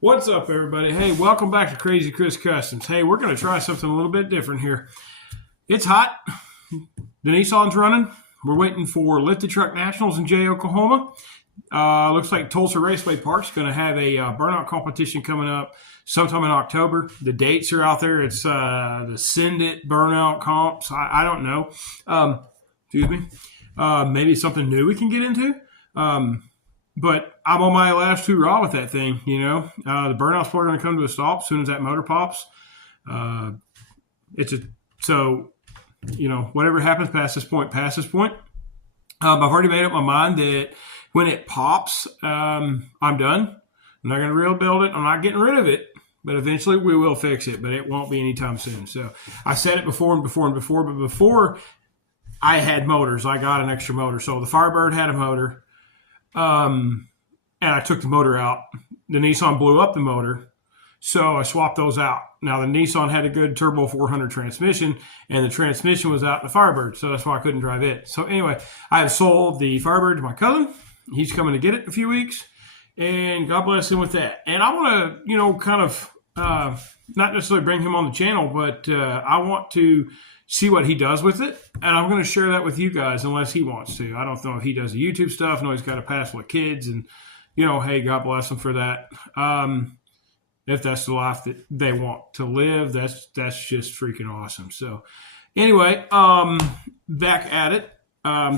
What's up, everybody? Hey, welcome back to Crazy Chris Customs. Hey, we're going to try something a little bit different here. It's hot. The Nissan's running. We're waiting for Lifted Truck Nationals in Jay, Oklahoma. Looks like Tulsa Raceway Park's going to have a burnout competition coming up sometime in October. The dates are out there. It's the Send It Burnout Comps. I don't know. Excuse me. Maybe something new we can get into. But I'm on my last two raw with that thing, you know. The burnout's probably going to come to a stop as soon as that motor pops. So, you know, whatever happens past this point. I've already made up my mind that when it pops, I'm done. I'm not going to rebuild it. I'm not getting rid of it. But eventually we will fix it. But it won't be anytime soon. So I said it before. But before I had motors, I got an extra motor. So the Firebird had a motor. And I took the motor out. The Nissan blew up the motor, so I swapped those out. Now, the Nissan had a good Turbo 400 transmission, and the transmission was out in the Firebird, so that's why I couldn't drive it. So anyway, I have sold the Firebird to my cousin. He's coming to get it in a few weeks, and God bless him with that. And I want to, you know, kind of not necessarily bring him on the channel, but I want to see what he does with it, and I'm going to share that with you guys unless he wants to. I don't know if he does the YouTube stuff. I know he's got a pass with kids, and, you know, hey, God bless him for that. If that's the life that they want to live, that's just freaking awesome. So anyway, back at it.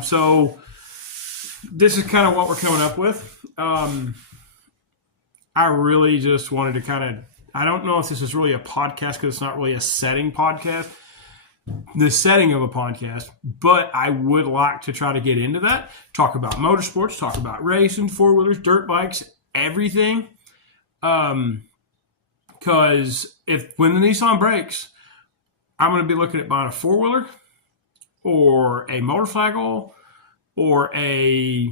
So this is kind of what we're coming up with. I really just wanted to kind of, I don't know if this is really a podcast because it's not really a setting podcast. The setting of a podcast, but I would like to try to get into that, talk about motorsports, talk about racing, four-wheelers, dirt bikes, everything. Because when the Nissan breaks, I'm going to be looking at buying a four-wheeler or a motorcycle or I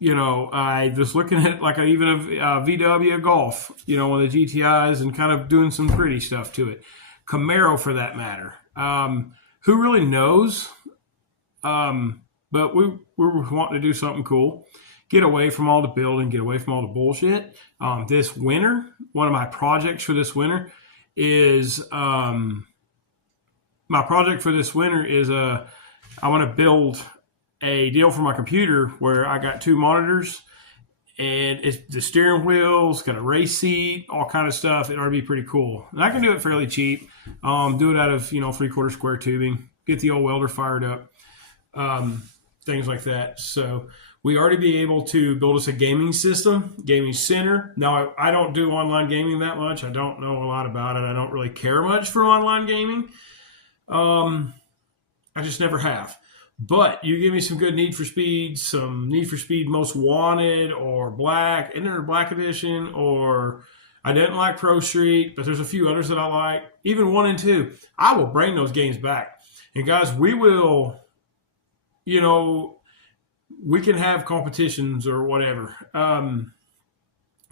was looking at like even a VW Golf, you know, one of the GTIs, and kind of doing some pretty stuff to it. Camaro, for that matter. Who really knows? But we were wanting to do something cool. Get away from all the building, get away from all the bullshit. This winter, one of my projects for this winter is, I want to build a deal for my computer where I got two monitors, and it's the steering wheel's got a race seat, all kind of stuff. It ought to be pretty cool. And I can do it fairly cheap. Do it out of, 3/4 square tubing. Get the old welder fired up. Things like that. So we already be able to build us a gaming system, gaming center. Now, I don't do online gaming that much. I don't know a lot about it. I don't really care much for online gaming. I just never have. But you give me some good Need for Speed, some Need for Speed Most Wanted or Black, Enter Black Edition, or I didn't like Pro Street, but there's a few others that I like, even 1 and 2. I will bring those games back. And guys, we will, we can have competitions or whatever.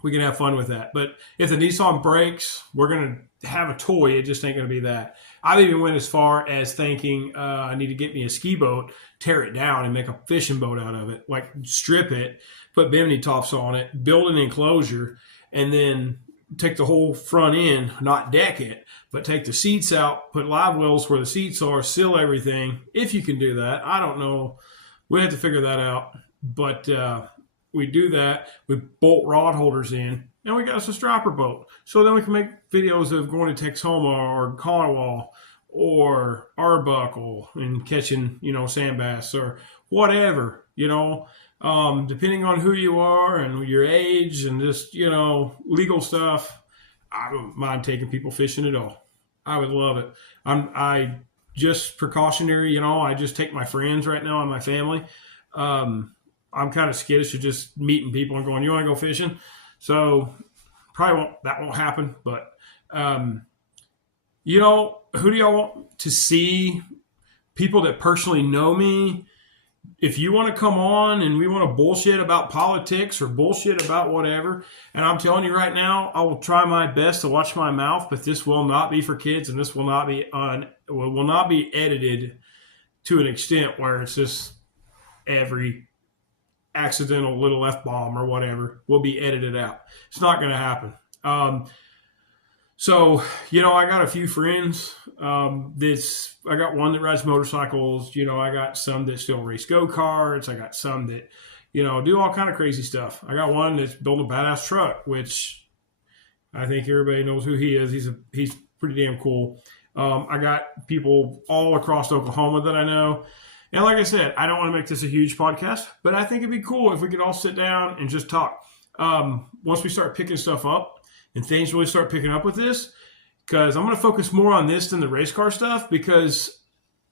We can have fun with that. But if the Nissan breaks, we're going to have a toy. It just ain't going to be that. I've even went as far as thinking I need to get me a ski boat, tear it down, and make a fishing boat out of it. Like strip it, put bimini tops on it, build an enclosure, and then take the whole front end, not deck it, but take the seats out, put live wells where the seats are, seal everything. If you can do that, I don't know. We have to figure that out. But we do that. We bolt rod holders in, and we got us a striper boat. So then we can make videos of going to Texoma or Conowall or Arbuckle and catching, sand bass or whatever, depending on who you are and your age and just, legal stuff. I don't mind taking people fishing at all. I would love it. I just precautionary, I just take my friends right now and my family. I'm kind of skittish of just meeting people and going, you want to go fishing? So probably won't happen. But, who do y'all want to see? People that personally know me. If you want to come on and we want to bullshit about politics or bullshit about whatever, and I'm telling you right now, I will try my best to watch my mouth, but this will not be for kids, and this will not be edited to an extent where it's just every accidental little F-bomb or whatever will be edited out. It's not going to happen. So, I got a few friends. I got one that rides motorcycles. I got some that still race go-karts. I got some that, do all kind of crazy stuff. I got one that's building a badass truck, which I think everybody knows who he is. He's pretty damn cool. I got people all across Oklahoma that I know. And like I said, I don't want to make this a huge podcast, but I think it'd be cool if we could all sit down and just talk. Once we start picking stuff up and things really start picking up with this, because I'm going to focus more on this than the race car stuff because,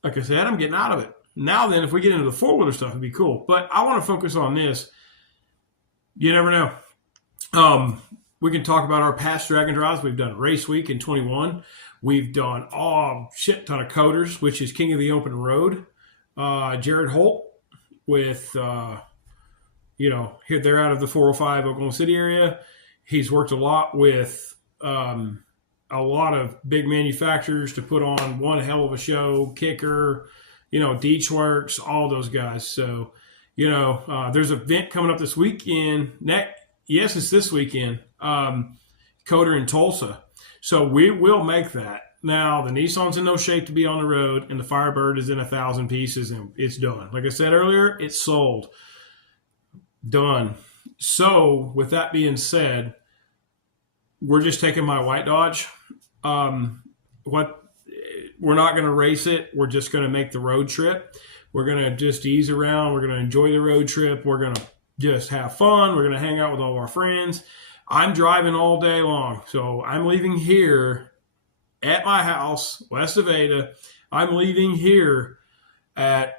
like I said, I'm getting out of it. Now then, if we get into the four-wheeler stuff, it'd be cool. But I want to focus on this. You never know. We can talk about our past Dragon Drives. We've done Race Week in 21. We've done a shit ton of Coders, which is King of the Open Road. Jared Holt with, here they're out of the 405 Oklahoma City area. He's worked a lot with a lot of big manufacturers to put on one hell of a show. Kicker, Deechworks, all those guys. So, there's an event coming up this weekend. Yes, it's this weekend. Coder in Tulsa. So we will make that. Now, the Nissan's in no shape to be on the road, and the Firebird is in 1,000 pieces, and it's done. Like I said earlier, it's sold. Done. So, with that being said, we're just taking my white Dodge. We're not going to race it. We're just going to make the road trip. We're going to just ease around. We're going to enjoy the road trip. We're going to just have fun. We're going to hang out with all of our friends. I'm driving all day long. So I'm leaving here at my house, west of Ada. I'm leaving here at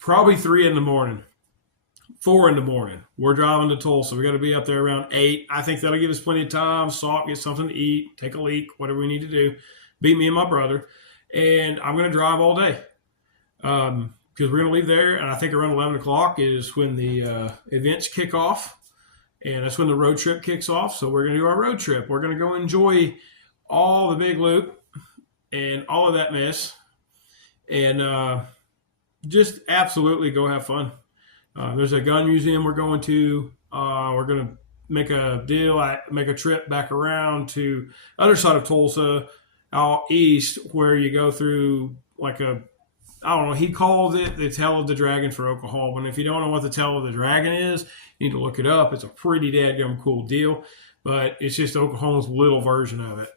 probably 3 in the morning, 4 in the morning. We're driving to Tulsa. We got to be up there around 8. I think that'll give us plenty of time. Stop, get something to eat, take a leak, whatever we need to do. Be me and my brother. And I'm going to drive all day. Because we're going to leave there, and I think around 11 o'clock is when the events kick off. And that's when the road trip kicks off. So we're going to do our road trip. We're going to go enjoy all the big loop and all of that mess. And just absolutely go have fun. There's a gun museum we're going to. We're going to make a deal. Make a trip back around to other side of Tulsa, out east, where you go through like I don't know, he calls it the Tail of the Dragon for Oklahoma. And if you don't know what the Tail of the Dragon is, you need to look it up. It's a pretty dadgum cool deal, but it's just Oklahoma's little version of it.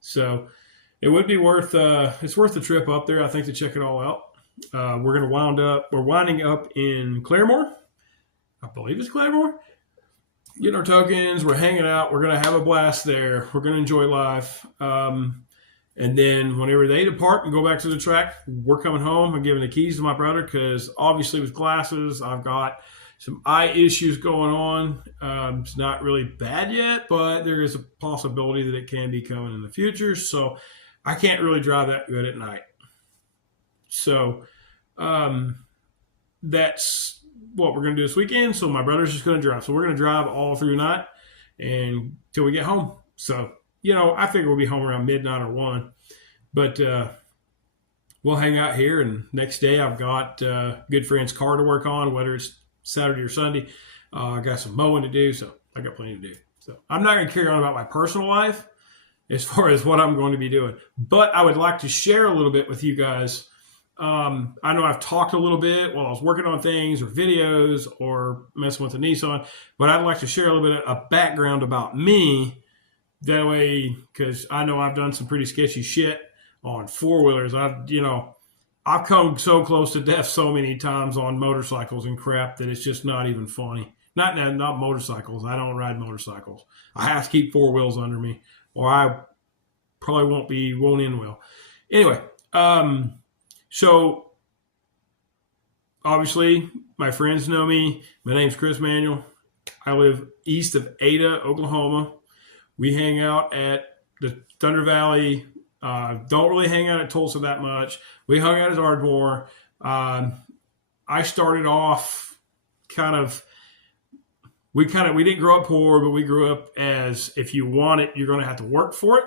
So it would be it's worth the trip up there, I think, to check it all out. We're winding up in Claremore. I believe it's Claremore. Getting our tokens. We're hanging out. We're going to have a blast there. We're going to enjoy life. And then whenever they depart and go back to the track, we're coming home. I'm giving the keys to my brother because obviously with glasses, I've got some eye issues going on. It's not really bad yet, but there is a possibility that it can be coming in the future. So I can't really drive that good at night. So that's what we're going to do this weekend. So my brother's just going to drive. So we're going to drive all through the night until we get home. So I figure we'll be home around midnight or 1. But we'll hang out here, and next day I've got good friend's car to work on, whether it's Saturday or Sunday. I got some mowing to do, so I got plenty to do. So I'm not going to carry on about my personal life as far as what I'm going to be doing. But I would like to share a little bit with you guys. I know I've talked a little bit while I was working on things or videos or messing with the Nissan, but I'd like to share a little bit of background about me. That way, because I know I've done some pretty sketchy shit on four-wheelers. I've come so close to death so many times on motorcycles and crap that it's just not even funny. Not motorcycles. I don't ride motorcycles. I have to keep 4 wheels under me, or I probably won't end well. Anyway, so obviously my friends know me. My name's Chris Manuel. I live east of Ada, Oklahoma. We hang out at the Thunder Valley. Don't really hang out at Tulsa that much. We hung out at Ardmore. I started off we didn't grow up poor, but we grew up as, if you want it, you're going to have to work for it.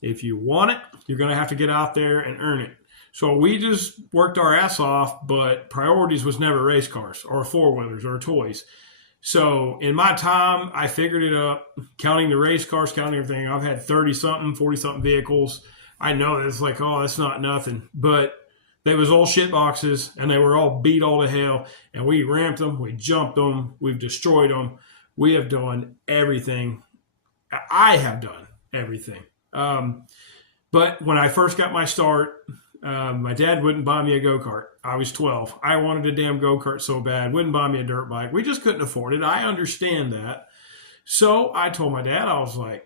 If you want it, you're going to have to get out there and earn it. So we just worked our ass off, but priorities was never race cars or four-wheelers or toys. So in my time, I figured it up, counting the race cars, counting everything. I've had 30-something, 40-something vehicles. I know that it's like, oh, that's not nothing. But they was all shit boxes, and they were all beat all to hell. And we ramped them, we jumped them, we've destroyed them. We have done everything. I have done everything. But when I first got my start, my dad wouldn't buy me a go-kart. I was 12. I wanted a damn go-kart so bad. Wouldn't buy me a dirt bike. We just couldn't afford it. I understand that. So I told my dad, I was like,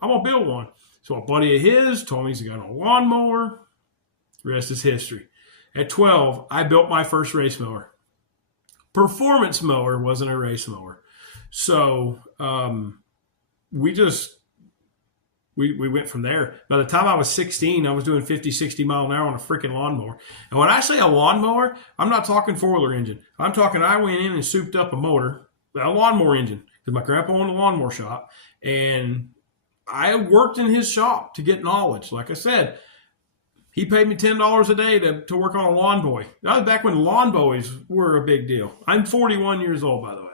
I'm going to build one. So a buddy of his told me he's got a lawnmower. The rest is history. At 12, I built my first race mower. Performance mower, wasn't a race mower. So we went from there. By the time I was 16, I was doing 50, 60 mile an hour on a freaking lawnmower. And when I say a lawnmower, I'm not talking four-wheeler engine. I'm talking I went in and souped up a motor, a lawnmower engine, because my grandpa owned a lawnmower shop. And I worked in his shop to get knowledge. Like I said, he paid me $10 a day to work on a lawn boy. That was back when lawn boys were a big deal. I'm 41 years old, by the way.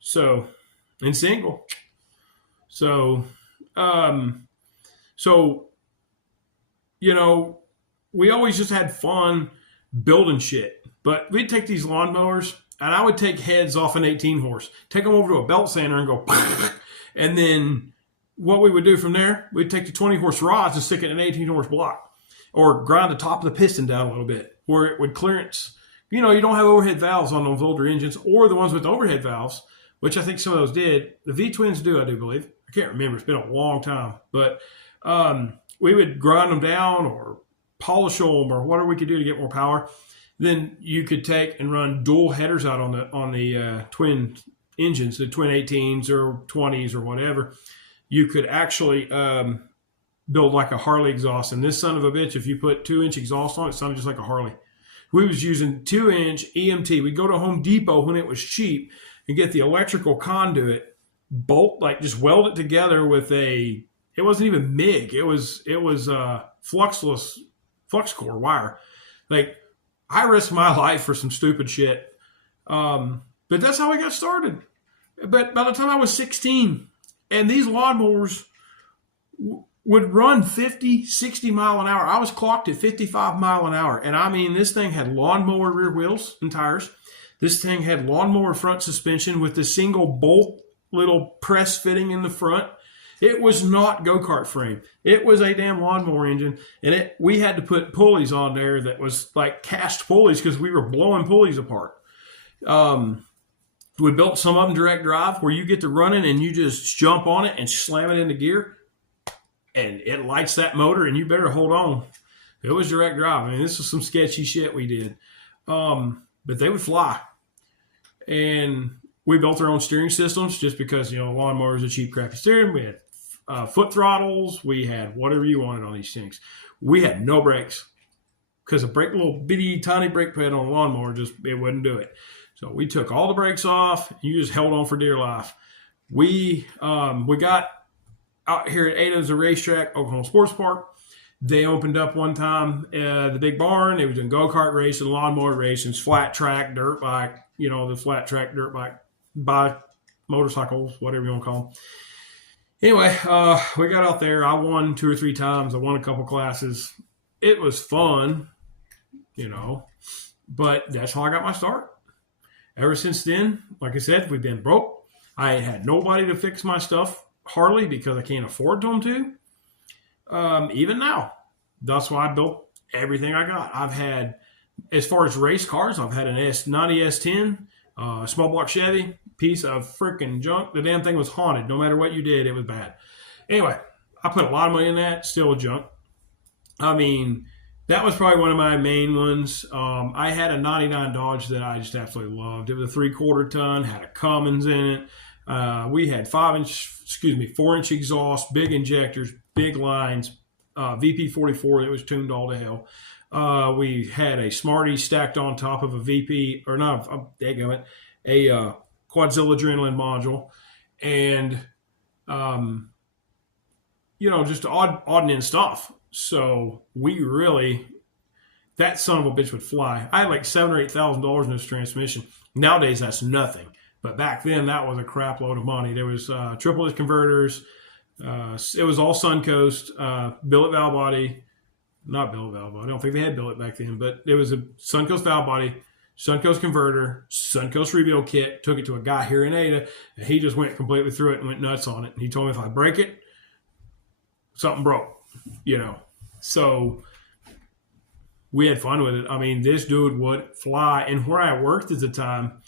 So, and single. So, you know, we always just had fun building shit. But we'd take these lawnmowers, and I would take heads off an 18 horse, take them over to a belt sander and go, and then what we would do from there, we'd take the 20 horse rods and stick it in an 18 horse block, or grind the top of the piston down a little bit where it would clearance. You know, you don't have overhead valves on those older engines, or the ones with overhead valves, which I think some of those did. The V-twins do, I do believe. I can't remember. It's been a long time. But we would grind them down or polish them or whatever we could do to get more power. Then you could take and run dual headers out on the twin engines, the twin 18s or 20s or whatever. You could actually build like a Harley exhaust. And this son of a bitch, if you put 2-inch exhaust on it, it sounded just like a Harley. We was using 2-inch EMT. We'd go to Home Depot when it was cheap and get the electrical conduit, just weld it together with it wasn't even MIG. It was fluxless flux core wire. Like, I risked my life for some stupid shit. But that's how I got started. But by the time I was 16, and these lawnmowers would run 50, 60 mile an hour. I was clocked at 55 mile an hour. And I mean, this thing had lawnmower rear wheels and tires. This thing had lawnmower front suspension with the single bolt little press fitting in the front. It was not go-kart frame. It was a damn lawnmower engine. And we had to put pulleys on there that was like cast pulleys because we were blowing pulleys apart. We built some of them direct drive where you get to running and you just jump on it and slam it into gear. And it lights that motor, and you better hold on. It was direct drive. I mean, this was some sketchy shit we did. But they would fly. And we built our own steering systems just because, lawnmowers are cheap, crappy steering. We had foot throttles. We had whatever you wanted on these things. We had no brakes because a little bitty, tiny brake pad on a lawnmower, it wouldn't do it. So we took all the brakes off. You just held on for dear life. We got out here at Ada's a racetrack, Oklahoma Sports Park. They opened up one time the big barn. They was doing go-kart racing, lawnmower racing, flat track, dirt bike, the flat track, dirt bike motorcycles, whatever you want to call them. Anyway, we got out there. I won 2 or 3 times. I won a couple classes. It was fun, but that's how I got my start. Ever since then, like I said, we've been broke. I had nobody to fix my stuff, Harley, because I can't afford them to. Even now, that's why I built everything I got. I've had, as far as race cars, I've had an S90 S10, small block Chevy, piece of freaking junk. The damn thing was haunted. No matter what you did, it was bad. Anyway, I put a lot of money in that. Still a junk. I mean, that was probably one of my main ones. I had a 99 Dodge that I just absolutely loved. It was a 3/4 ton, had a Cummins in it. We had 4-inch exhaust, big injectors, big lines, VP44 that was tuned all to hell. We had a Smarty stacked on top of a VP, or not, a Quadzilla adrenaline module, and just odd and end stuff. So we really that son of a bitch would fly. I had like $7,000 or $8,000 in this transmission. Nowadays, that's nothing. But back then, that was a crap load of money. There was triple disc converters. It was all Suncoast, billet valve body. Not billet valve body. I don't think they had billet back then, but it was a Suncoast valve body, Suncoast converter, Suncoast rebuild kit. Took it to a guy here in Ada, and he just went completely through it and went nuts on it. And he told me if I break it, something broke, you know. So we had fun with it. I mean, this dude would fly. And where I worked at the time,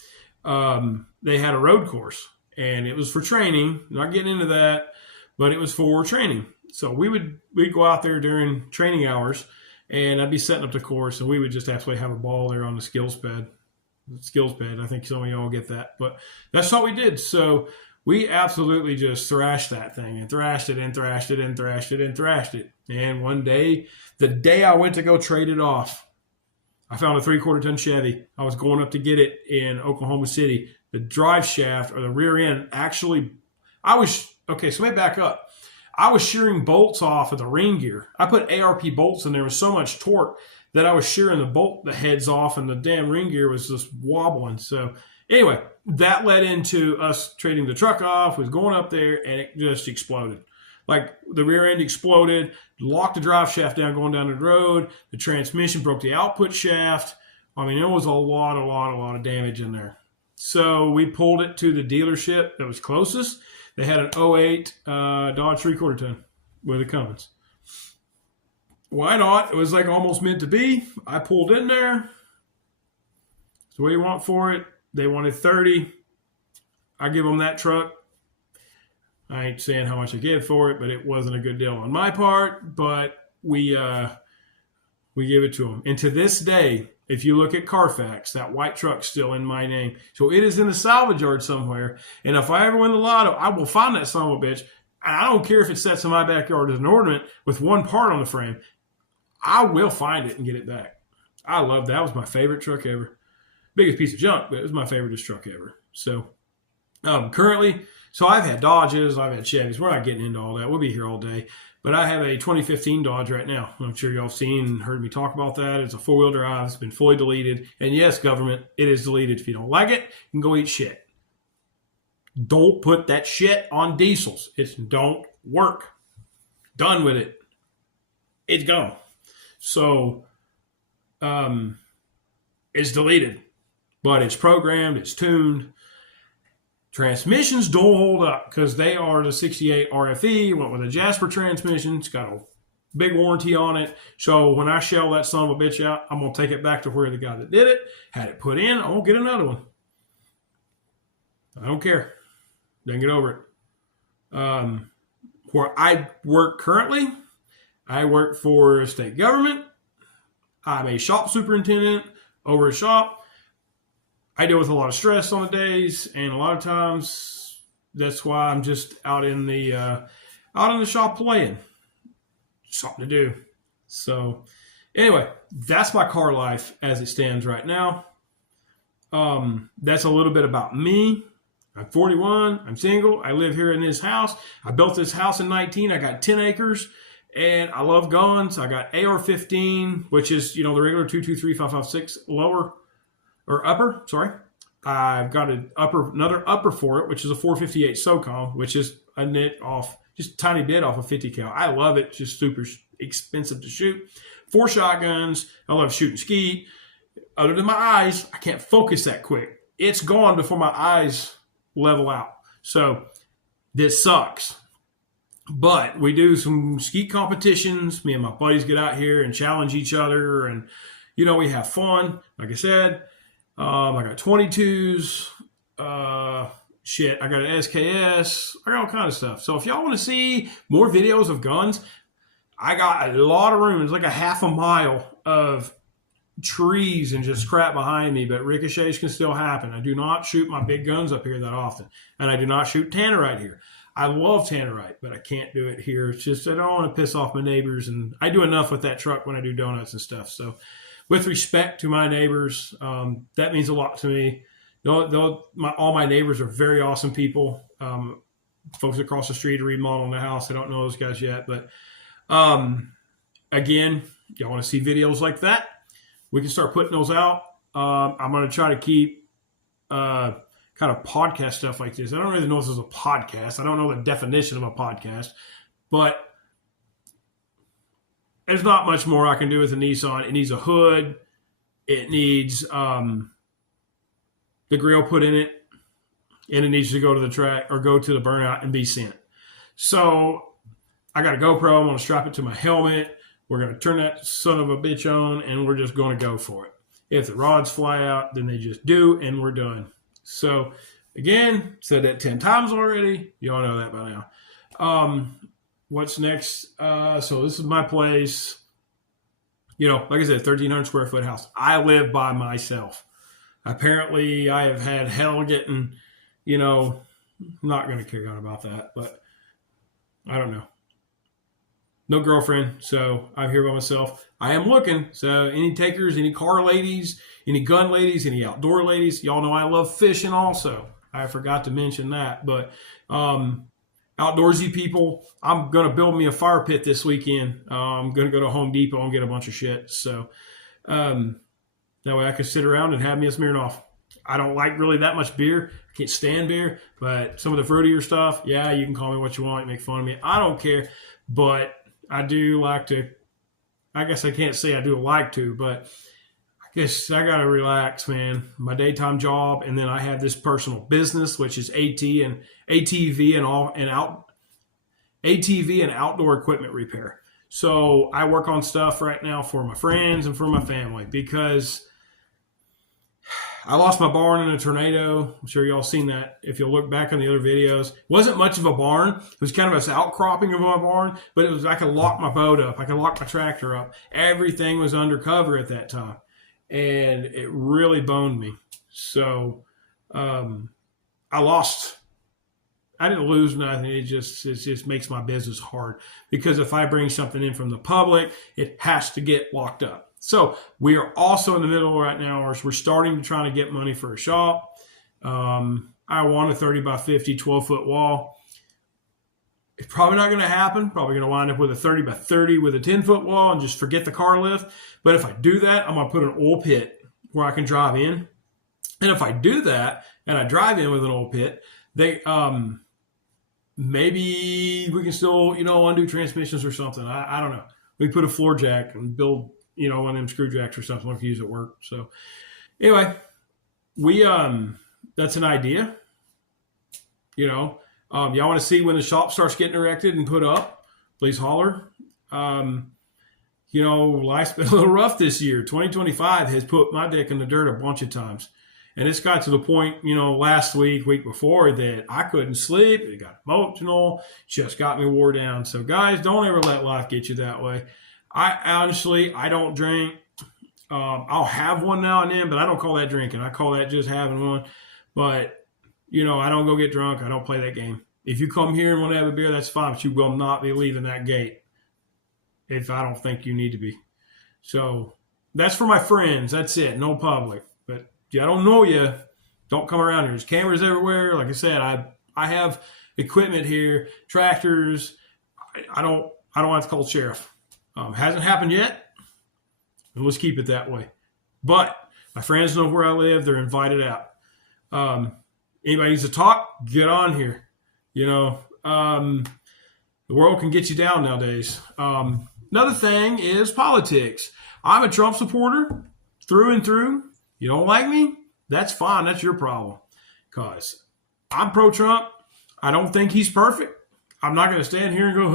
they had a road course, and it was for training. Not getting into that, but it was for training. So we'd go out there during training hours, and I'd be setting up the course, and we would just absolutely have a ball there on the skills pad. I think some of y'all get that, but that's what we did. So we absolutely just thrashed that thing and thrashed it and thrashed it and thrashed it and thrashed it. And one day, the day I went to go trade it off, I found a 3/4 ton Chevy. I was going up to get it in Oklahoma City. The drive shaft or the rear end actually, okay, so let me back up. I was shearing bolts off of the ring gear. I put ARP bolts in there with so much torque that I was shearing the heads off, and the damn ring gear was just wobbling. So anyway, that led into us trading the truck off, was going up there, and it just exploded. Like the rear end exploded, locked the drive shaft down going down the road. The transmission broke the output shaft. I mean, it was a lot of damage in there. So we pulled it to the dealership that was closest. They had an 08 Dodge 3/4 ton with a Cummins. Why not? It was like almost meant to be. I pulled in there. So what do you want for it? They wanted 30. I give them that truck. I ain't saying how much I get for it, but it wasn't a good deal on my part. But we give it to them. And to this day, if you look at Carfax, that white truck's still in my name. So it is in the salvage yard somewhere. And if I ever win the lotto, I will find that son of a bitch. And I don't care if it sits in my backyard as an ornament with one part on the frame. I will find it and get it back. I love that. That was my favorite truck ever. Biggest piece of junk, but it was my favorite truck ever. So currently, so I've had Dodges, I've had Chevys. We're not getting into all that. We'll be here all day. But I have a 2015 Dodge right now. I'm sure y'all have seen and heard me talk about that. It's a 4-wheel drive. It's been fully deleted. And yes, government, it is deleted. If you don't like it, you can go eat shit. Don't put that shit on diesels. It don't work. Done with it. It's gone. So it's deleted. But it's programmed. It's tuned. Transmissions don't hold up because they are the 68 RFE. Went with a Jasper transmission. It's got a big warranty on it. So when I shell that son of a bitch out, I'm going to take it back to where the guy that did it had it put in. I won't get another one. I don't care. Then get over it. Where I work currently, I work for state government. I'm a shop superintendent over a shop. I deal with a lot of stress on the days, and a lot of times that's why I'm just out in the shop playing. Something to do. So anyway, that's my car life as it stands right now. That's a little bit about me. I'm 41. I'm single. I live here in this house. I built this house in 19. I got 10 acres, and I love guns. I got AR-15, which is, the regular 223 5.56 lower. Or upper, sorry. I've got another upper for it, which is a 458 SOCOM, which is a nit off, just a tiny bit off a 50 cal. I love it. Just super expensive to shoot. 4 shotguns. I love shooting skeet. Other than my eyes, I can't focus that quick. It's gone before my eyes level out. So this sucks. But we do some skeet competitions. Me and my buddies get out here and challenge each other. And, we have fun. Like I said, I got 22s. I got an SKS. I got all kind of stuff. So if y'all want to see more videos of guns, I got a lot of room. It's like a half a mile of trees and just crap behind me, but ricochets can still happen. I do not shoot my big guns up here that often, and I do not shoot tannerite here. I love tannerite, but I can't do it here. It's just I don't want to piss off my neighbors, and I do enough with that truck when I do donuts and stuff. So with respect to my neighbors, that means a lot to me. All my neighbors are very awesome people. Folks across the street are remodeling the house. I don't know those guys yet, but again, y'all want to see videos like that? we can start putting those out. I'm going to try to keep kind of podcast stuff like this. I don't really know if this is a podcast. I don't know the definition of a podcast, but there's not much more I can do with the Nissan. It needs a hood. It needs the grill put in it, and it needs to go to the track or go to the burnout and be sent. So I got a GoPro. I'm going to strap it to my helmet. We're going to turn that son of a bitch on, and we're just going to go for it. If the rods fly out, then they just do, and we're done. So, again, said that 10 times already. You all know that by now. What's next? So this is my place. You know, like I said, 1,300 square foot house. I live by myself. Apparently, I have had hell getting, you know, I'm not going to carry on about that, but I don't know. No girlfriend, so I'm here by myself. I am looking, so any takers, any car ladies, any gun ladies, any outdoor ladies, y'all know I love fishing also. I forgot to mention that, but outdoorsy people, I'm going to build me a fire pit this weekend. I'm going to go to Home Depot and get a bunch of shit, so that way I can sit around and have me a Smirnoff. I don't like really that much beer. I can't stand beer, but some of the fruitier stuff, yeah, you can call me what you want, make fun of me. I don't care, but I do like to, I guess I can't say I do like to, but I guess I got to relax, man. My daytime job, and then I have this personal business, which is ATV and outdoor equipment repair. So I work on stuff right now for my friends and for my family because I lost my barn in a tornado. I'm sure y'all seen that if you'll look back on the other videos. It wasn't much of a barn. It was kind of an outcropping of my barn, but it was I could lock my boat up. I could lock my tractor up. Everything was undercover at that time, and it really boned me. So I lost. I didn't lose nothing. It just makes my business hard because if I bring something in from the public, it has to get locked up. So we are also in the middle right now, or we're starting to try to get money for a shop. I want a 30 by 50, 12-foot wall. It's probably not going to happen. Probably going to wind up with a 30 by 30 with a 10-foot wall and just forget the car lift. But if I do that, I'm going to put an oil pit where I can drive in. And if I do that and I drive in with an oil pit, they maybe we can still, undo transmissions or something. I don't know. We put a floor jack and build one of them screw jacks or something I can use at work. So anyway, we that's an idea. Y'all want to see when the shop starts getting erected and put up, please holler. Life's been a little rough this year. 2025 has put my dick in the dirt a bunch of times. And it's got to the point, last week before, that I couldn't sleep. It got emotional, just got me wore down. So guys, don't ever let life get you that way. I don't drink. I'll have one now and then, but I don't call that drinking. I call that just having one. But, I don't go get drunk. I don't play that game. If you come here and want to have a beer, that's fine, but you will not be leaving that gate if I don't think you need to be. So that's for my friends. That's it. No public. But if I don't know you, don't come around here. There's cameras everywhere. Like I said, I have equipment here, tractors. I don't have to call the sheriff. Hasn't happened yet, and let's keep it that way. But my friends know where I live. They're invited out. Anybody needs to talk, get on here. The world can get you down nowadays. Another thing is politics. I'm a Trump supporter through and through. You don't like me? That's fine. That's your problem. Because I'm pro-Trump. I don't think he's perfect. I'm not going to stand here and go,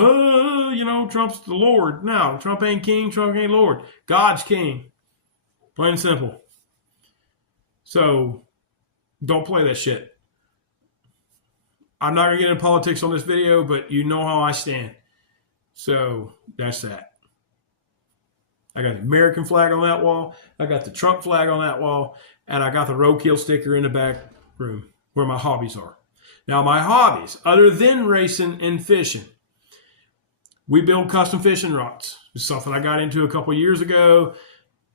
Trump's the Lord. No, Trump ain't king. Trump ain't Lord. God's king. Plain and simple. So don't play that shit. I'm not going to get into politics on this video, but you know how I stand. So that's that. I got the American flag on that wall. I got the Trump flag on that wall. And I got the roadkill sticker in the back room where my hobbies are. Now, my hobbies, other than racing and fishing, we build custom fishing rods. It's something I got into a couple years ago.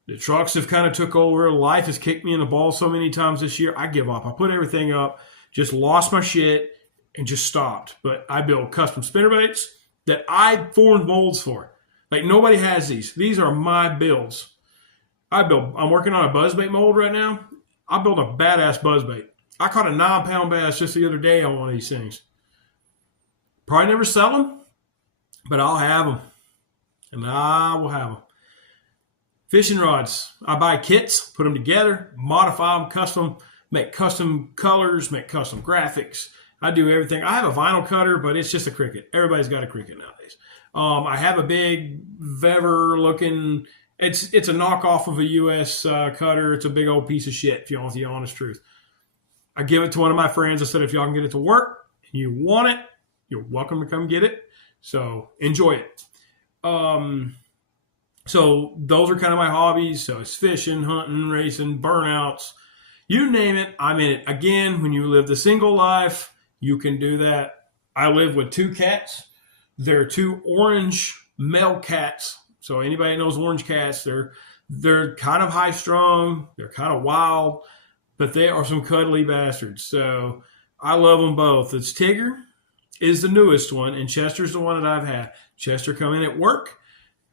The trucks have kind of took over. Life has kicked me in the balls so many times this year. I give up. I put everything up, just lost my shit, and just stopped. But I build custom spinnerbaits that I formed molds for. Like, nobody has these. These are my builds. I'm working on a buzzbait mold right now. I built a badass buzzbait. I caught a 9-pound bass just the other day on one of these things. Probably never sell them, but I'll have them. And I will have them. Fishing rods. I buy kits, put them together, modify them, custom, make custom colors, make custom graphics. I do everything. I have a vinyl cutter, but it's just a Cricut. Everybody's got a Cricut nowadays. I have a big Vever looking. It's a knockoff of a US cutter. It's a big old piece of shit, if you want the honest truth. I give it to one of my friends. I said, if y'all can get it to work and you want it, you're welcome to come get it. So enjoy it. So those are kind of my hobbies. So it's fishing, hunting, racing, burnouts. You name it, I'm in it. Again, when you live the single life, you can do that. I live with 2 cats. They're 2 orange male cats. So anybody knows orange cats, they're kind of high strung, they're kind of wild, but they are some cuddly bastards. So I love them both. It's Tigger is the newest one, and Chester's the one that I've had. Chester come in at work.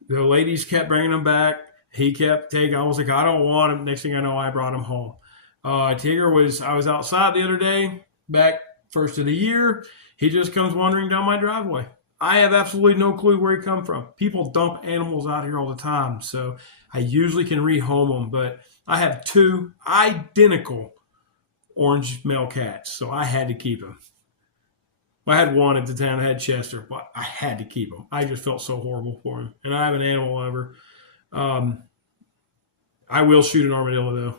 The ladies kept bringing him back. He kept taking. I was like, I don't want him. Next thing I know, I brought him home. Tigger I was outside the other day, back first of the year. He just comes wandering down my driveway. I have absolutely no clue where he come from. People dump animals out here all the time, so I usually can rehome them. But I have 2 identical orange male cats, so I had to keep them. I had one at the time. I had Chester, but I had to keep him. I just felt so horrible for him. And I have an animal lover. I will shoot an armadillo, though.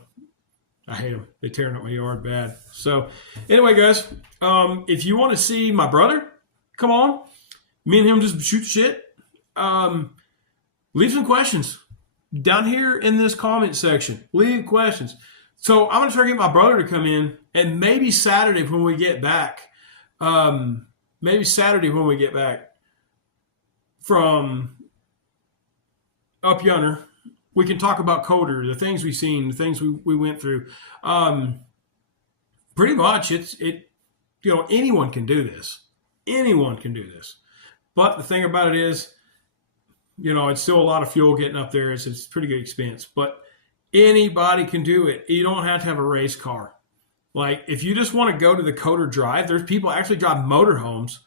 I hate them. They tearing up my yard bad. So, anyway, guys, if you want to see my brother, come on. Me and him just shoot shit. Leave some questions down here in this comment section. Leave questions. So, I'm going to try to get my brother to come in, and maybe Saturday when we get back. From up yonder, we can talk about Coder, the things we've seen, the things we went through. Pretty much anyone can do this. Anyone can do this. But the thing about it is, it's still a lot of fuel getting up there. It's pretty good expense, but anybody can do it. You don't have to have a race car. Like, if you just want to go to the Coder Drive, there's people actually drive motorhomes.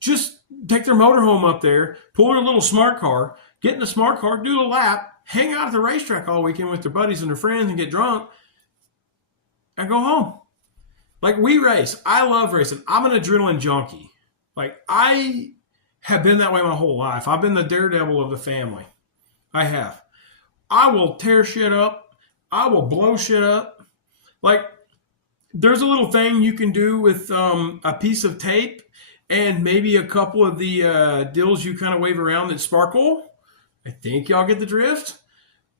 Just take their motorhome up there, pull their little smart car, get in the smart car, do the lap, hang out at the racetrack all weekend with their buddies and their friends and get drunk, and go home. Like, we race. I love racing. I'm an adrenaline junkie. Like, I have been that way my whole life. I've been the daredevil of the family. I have. I will tear shit up. I will blow shit up. Like, there's a little thing you can do with a piece of tape and maybe a couple of the dills you kind of wave around that sparkle. I think y'all get the drift.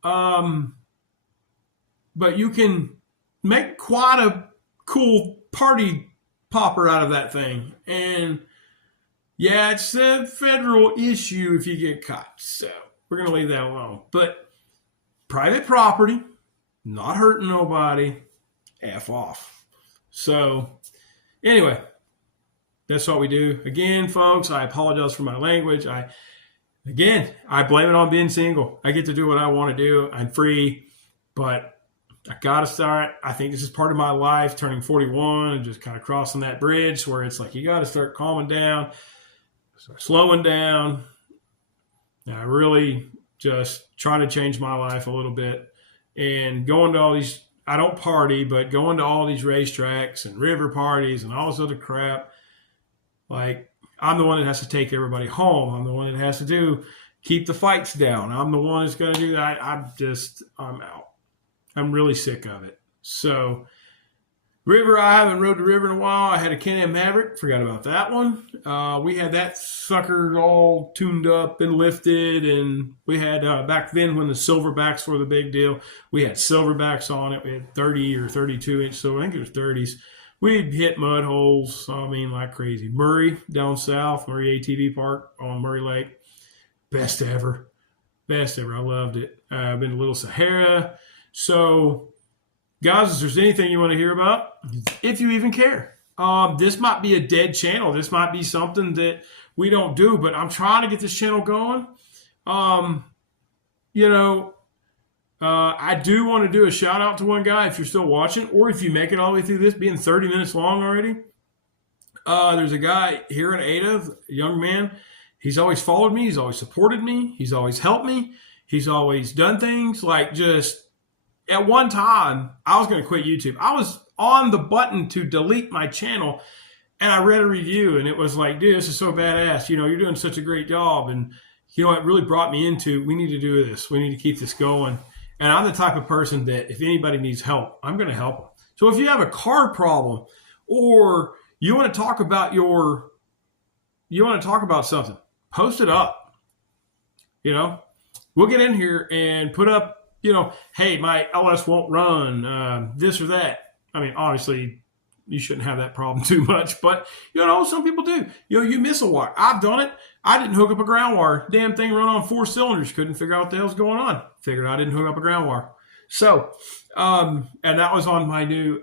But you can make quite a cool party popper out of that thing. And yeah, it's a federal issue if you get caught. So we're going to leave that alone. But private property, not hurting nobody, F off. So, anyway, that's what we do. Again, folks, I apologize for my language. I blame it on being single. I get to do what I want to do. I'm free, but I got to start. I think this is part of my life, turning 41 and just kind of crossing that bridge where it's like you got to start calming down, start slowing down. And I really just trying to change my life a little bit and going to all these. I don't party, but going to all these racetracks and river parties and all this other crap, like, I'm the one that has to take everybody home. I'm the one that has to keep the fights down. I'm the one that's going to do that. I'm out. I'm really sick of it. So, river, I haven't rode the river in a while. I had a Can-Am Maverick. Forgot about that one. We had that sucker all tuned up and lifted, and we had, back then when the silverbacks were the big deal, we had silverbacks on it. We had 30 or 32 inch, so I think it was 30s. We'd hit mud holes, like crazy. Murray down south, Murray ATV Park on Murray Lake. Best ever. I loved it. I've been to Little Sahara. So, guys, if there's anything you want to hear about, if you even care, this might be a dead channel. This might be something that we don't do, but I'm trying to get this channel going. I do want to do a shout out to one guy if you're still watching, or if you make it all the way through this, being 30 minutes long already. There's a guy here in Ada, a young man. He's always followed me. He's always supported me. He's always helped me. He's always done things like just at one time, I was going to quit YouTube. I was on the button to delete my channel, and I read a review, and it was like, dude, this is so badass. You know, you're doing such a great job. And, you know, it really brought me into, we need to do this. We need to keep this going. And I'm the type of person that if anybody needs help, I'm going to help them. So if you have a car problem, or you want to talk about something, post it up. You know, we'll get in here and put up, you know, hey, my LS won't run, this or that. I mean, obviously, you shouldn't have that problem too much, but, you know, some people do. You know, you miss a wire. I've done it. I didn't hook up a ground wire. Damn thing run on 4 cylinders. Couldn't figure out what the hell's going on. Figured I didn't hook up a ground wire. So, and that was on my new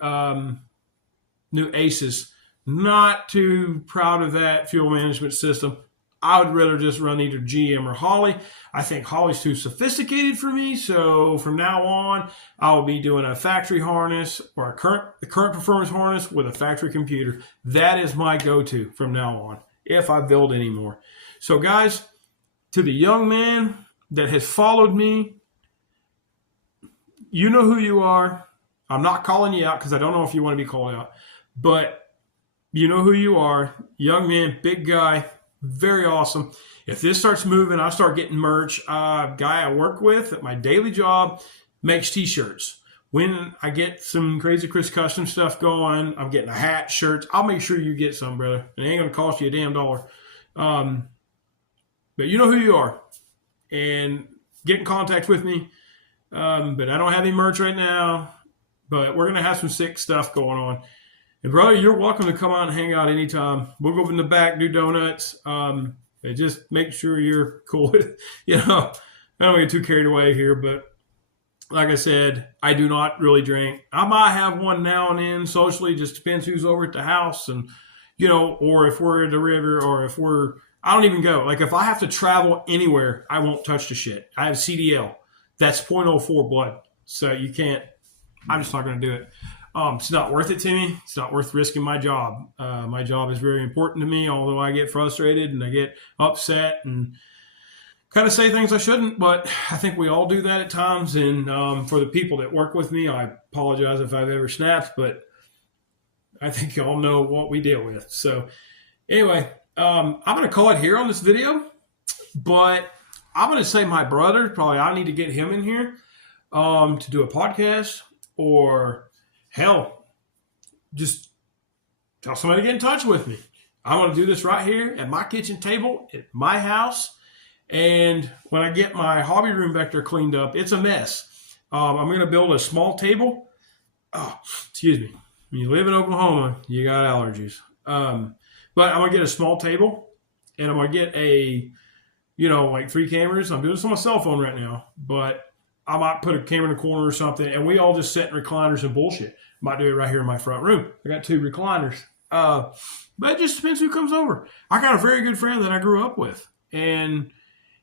Aces. Not too proud of that fuel management system. I would rather just run either GM or Holley. I think Holley's too sophisticated for me. So from now on, I will be doing a factory harness or a current performance harness with a factory computer. That is my go-to from now on, if I build anymore. So guys, to the young man that has followed me, you know who you are. I'm not calling you out because I don't know if you want to be called out, but you know who you are. Young man, big guy. Very awesome. If this starts moving, I start getting merch. Guy I work with at my daily job makes t-shirts. When I get some Crazy Chris custom stuff going, I'm getting a hat, shirts. I'll make sure you get some, brother. It ain't going to cost you a damn dollar. But you know who you are. And get in contact with me. But I don't have any merch right now. But we're going to have some sick stuff going on. And brother, you're welcome to come out and hang out anytime. We'll go in the back, do donuts. And just make sure you're cool with it. You know, I don't get too carried away here, but like I said, I do not really drink. I might have one now and then socially, just depends who's over at the house and, you know, or if we're at the river or if I don't even go. Like if I have to travel anywhere, I won't touch the shit. I have CDL. That's 0.04 blood. So you can't, I'm just not going to do it. It's not worth it to me. It's not worth risking my job. My job is very important to me, although I get frustrated and I get upset and kind of say things I shouldn't, but I think we all do that at times. And for the people that work with me, I apologize if I've ever snapped, but I think you all know what we deal with. So anyway, I'm going to call it here on this video, but I'm going to say my brother, probably I need to get him in here to do a podcast, or hell, just tell somebody to get in touch with me. I want to do this right here at my kitchen table at my house. And when I get my hobby room back there cleaned up, it's a mess. I'm going to build a small table. Oh, excuse me. When you live in Oklahoma, you got allergies. But I'm going to get a small table, and I'm going to get like 3 cameras. I'm doing this on my cell phone right now, but I might put a camera in the corner or something, and we all just sit in recliners and bullshit. Might do it right here in my front room. I got 2 recliners. But it just depends who comes over. I got a very good friend that I grew up with, and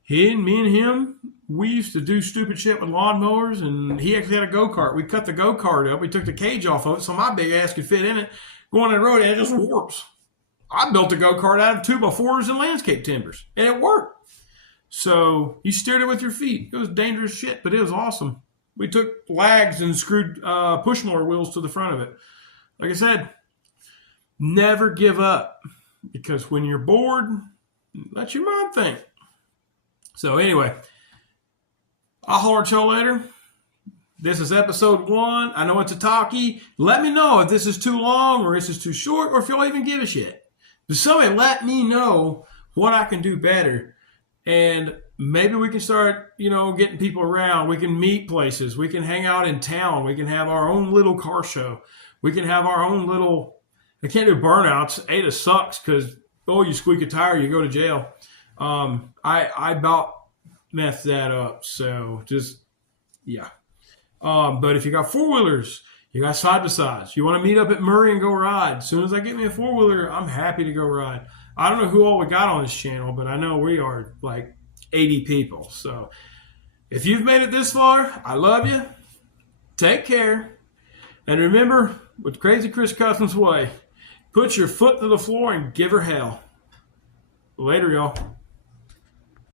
me and him, we used to do stupid shit with lawnmowers, and he actually had a go-kart. We cut the go-kart up. We took the cage off of it so my big ass could fit in it. Going on the road, and it just warps. I built a go-kart out of 2x4s and landscape timbers, and it worked. So you steered it with your feet. It was dangerous shit, but it was awesome. We took lags and screwed push mower wheels to the front of it. Like I said, never give up, because when you're bored, let your mind think. So anyway, I'll holler at y'all later. This is episode 1. I know it's a talkie. Let me know if this is too long or this is too short, or if y'all even give a shit. Just somebody let me know what I can do better. And maybe we can start, getting people around. We can meet places. We can hang out in town. We can have our own little car show. We can have our own little, I can't do burnouts. Ada sucks because, you squeak a tire, you go to jail. I about messed that up. So just, yeah. But if you got 4-wheelers, you got side-by-sides, you want to meet up at Murray and go ride. As soon as I get me a 4-wheeler, I'm happy to go ride. I don't know who all we got on this channel, but I know we are like 80 people. So If you've made it this far, I love you. Take care. And remember, with Crazy Chris Cussman's way, put your foot to the floor and give her hell. Later, y'all.